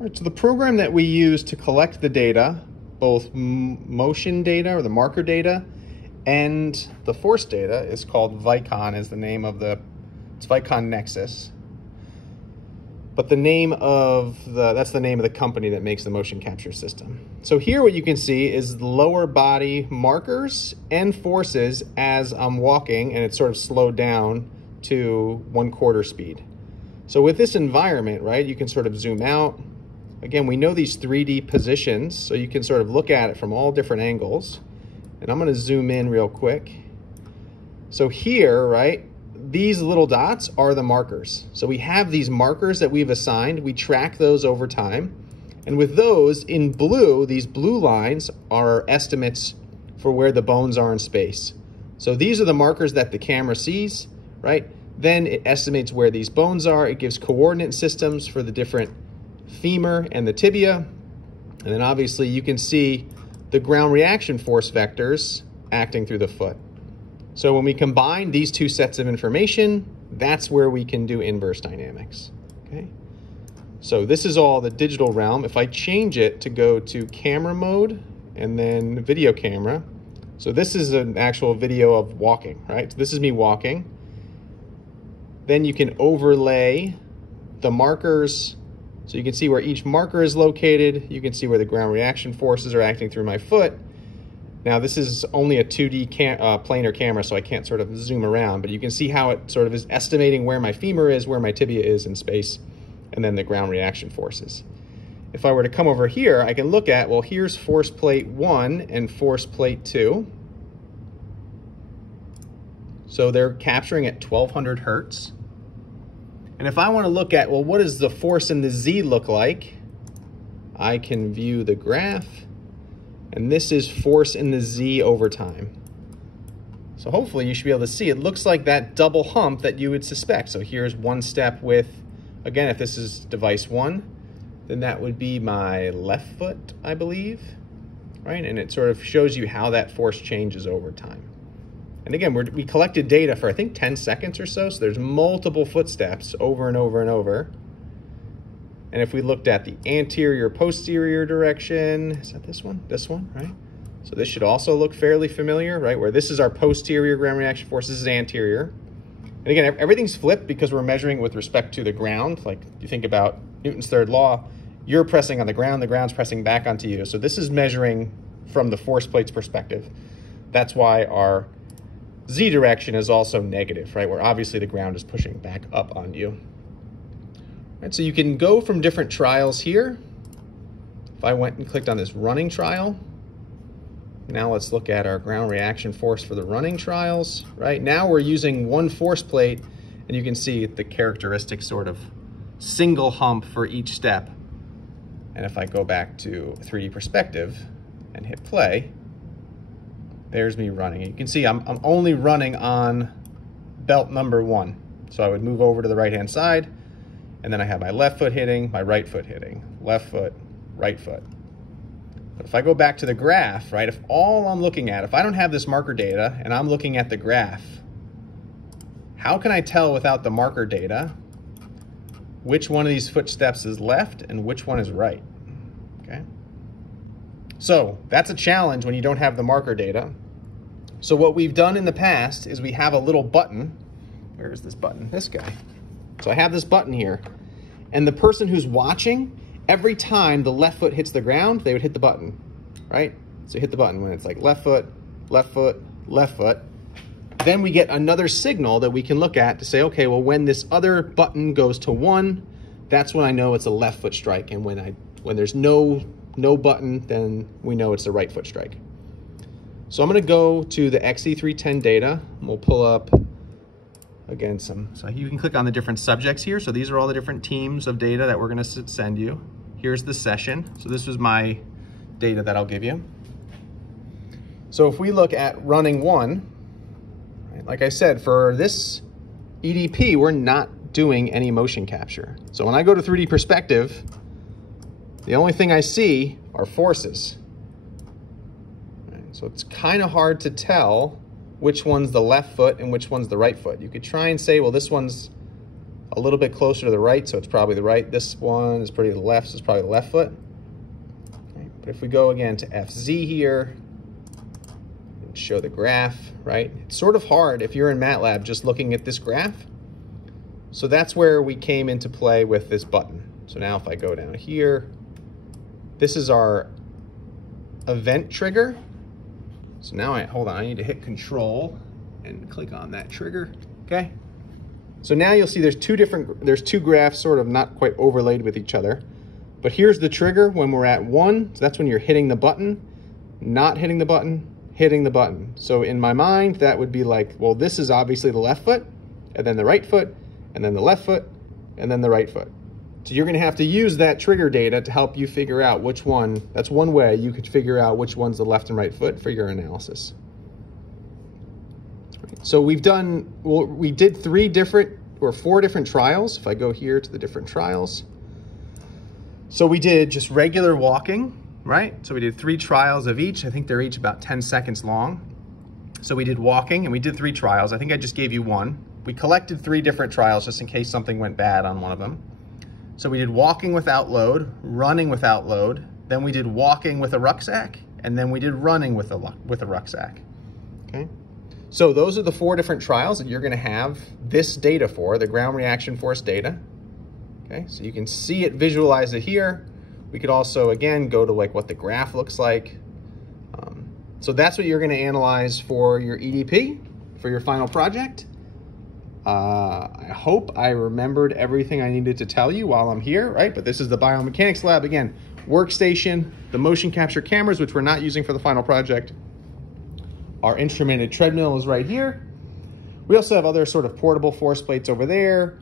All right, so the program that we use to collect the data, both motion data or the marker data and the force data, is called Vicon, is the name of it's Vicon Nexus. But the name of that's the name of the company that makes the motion capture system. So here what you can see is lower body markers and forces as I'm walking, and it's sort of slowed down to 1/4 speed. So with this environment, right, you can sort of zoom out. Again, we know these 3D positions, so you can sort of look at it from all different angles. And I'm gonna zoom in real quick. So here, right, these little dots are the markers. So we have these markers that we've assigned. We track those over time. And with those in blue, these blue lines are estimates for where the bones are in space. So these are the markers that the camera sees, right? Then it estimates where these bones are. It gives coordinate systems for the different femur and the tibia. And then obviously you can see the ground reaction force vectors acting through the foot. So when we combine these two sets of information, that's where we can do inverse dynamics, okay? So this is all the digital realm. If I change it to go to camera mode and then video camera, so this is an actual video of walking, right? So this is me walking. Then you can overlay the markers, so you can see where each marker is located. You can see where the ground reaction forces are acting through my foot. Now this is only a 2D planar camera, so I can't sort of zoom around, but you can see how it sort of is estimating where my femur is, where my tibia is in space, and then the ground reaction forces. If I were to come over here, I can look at, well, here's force plate 1 and force plate 2. So they're capturing at 1200 Hertz. And if I want to look at, well, what does the force in the Z look like? I can view the graph, and this is force in the Z over time. So hopefully you should be able to see, it looks like that double hump that you would suspect. So here's one step with, again, if this is device 1, then that would be my left foot, I believe, right? And it sort of shows you how that force changes over time. And again, we collected data for, I think, 10 seconds or so, so there's multiple footsteps over and over and over. And if we looked at the anterior, posterior direction, is that this one? This one, right? So this should also look fairly familiar, right? Where this is our posterior ground reaction force, this is anterior. And again, everything's flipped because we're measuring with respect to the ground. Like you think about Newton's third law, you're pressing on the ground's pressing back onto you. So this is measuring from the force plate's perspective. That's why our Z direction is also negative, right? Where obviously the ground is pushing back up on you. Right, so you can go from different trials here. If I went and clicked on this running trial, now let's look at our ground reaction force for the running trials, right? Now we're using one force plate, and you can see the characteristic sort of single hump for each step. And if I go back to 3D perspective and hit play, there's me running. You can see I'm only running on belt number 1. So I would move over to the right-hand side, and then I have my left foot hitting, my right foot hitting, left foot, right foot. But if I go back to the graph, right, if all I'm looking at, if I don't have this marker data and I'm looking at the graph, how can I tell without the marker data which one of these footsteps is left and which one is right? Okay. So that's a challenge when you don't have the marker data. So what we've done in the past is we have a little button. Where is this button? This guy. So I have this button here, and the person who's watching, every time the left foot hits the ground, they would hit the button, right? So hit the button when it's like left foot, left foot, left foot. Then we get another signal that we can look at to say, okay, well, when this other button goes to 1, that's when I know it's a left foot strike. And when there's no button, then we know it's the right foot strike. So I'm gonna go to the XE310 data, and we'll pull up, again, so you can click on the different subjects here. So these are all the different teams of data that we're gonna send you. Here's the session. So this was my data that I'll give you. So if we look at running 1, right, like I said, for this EDP, we're not doing any motion capture. So when I go to 3D perspective, the only thing I see are forces. Right, so it's kind of hard to tell which one's the left foot and which one's the right foot. You could try and say, well, this one's a a little bit closer to the right, so it's probably the right. This one is pretty to the left, so it's probably the left foot. Okay. But if we go again to FZ here, and show the graph, right? It's sort of hard if you're in MATLAB just looking at this graph. So that's where we came into play with this button. So now if I go down here, this is our event trigger. So now hold on, I need to hit Control and click on that trigger, okay? So now you'll see there's two graphs sort of not quite overlaid with each other. But here's the trigger when we're at 1, so that's when you're hitting the button, not hitting the button, hitting the button. So in my mind, that would be like, well, this is obviously the left foot, and then the right foot, and then the left foot, and then the right foot. So you're gonna have to use that trigger data to help you figure out which one, that's one way you could figure out which one's the left and right foot for your analysis. So we did 4 different trials. If I go here to the different trials. So we did just regular walking, right? So we did 3 trials of each. I think they're each about 10 seconds long. So we did walking and we did 3 trials. I think I just gave you one. We collected 3 different trials just in case something went bad on one of them. So we did walking without load, running without load, then we did walking with a rucksack, and then we did running with a rucksack, okay? So those are the 4 different trials that you're gonna have this data for, the ground reaction force data, okay? So you can see it, visualize it here. We could also, again, go to like what the graph looks like. So that's what you're gonna analyze for your EDP, for your final project. I hope I remembered everything I needed to tell you while I'm here, right? But this is the biomechanics lab. Again, workstation, the motion capture cameras, which we're not using for the final project. Our instrumented treadmill is right here. We also have other sort of portable force plates over there.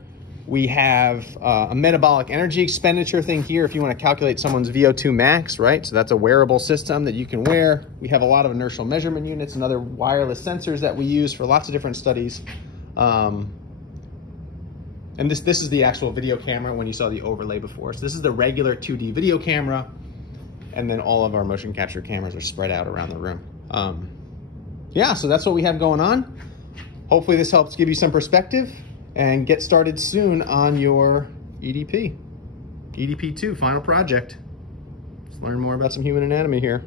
We have a metabolic energy expenditure thing here if you want to calculate someone's VO2 max, right? So that's a wearable system that you can wear. We have a lot of inertial measurement units and other wireless sensors that we use for lots of different studies. And this is the actual video camera when you saw the overlay before. So this is the regular 2D video camera, and then all of our motion capture cameras are spread out around the room. Yeah, so that's what we have going on. Hopefully this helps give you some perspective and get started soon on your EDP. EDP 2 final project. Let's learn more about some human anatomy here.